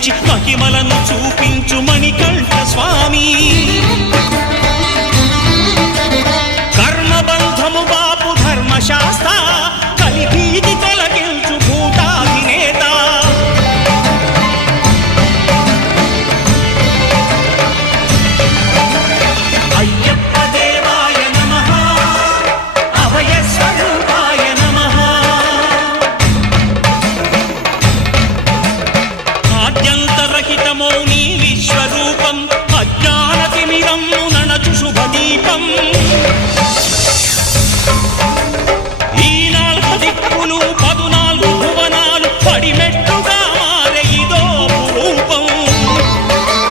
కరుణించి మహిమలను చూపించు మణికంఠ స్వామి. కర్మబంధము బాపు ధర్మశాస్త్ర కలిభీతి తొలగించు భూతాధినేత. అయ్యప్ప దేవాయ నమః, అభయ స్వరూపాయ నమః. ఆద్యంతరహితమౌ నీ విశ్వరూపం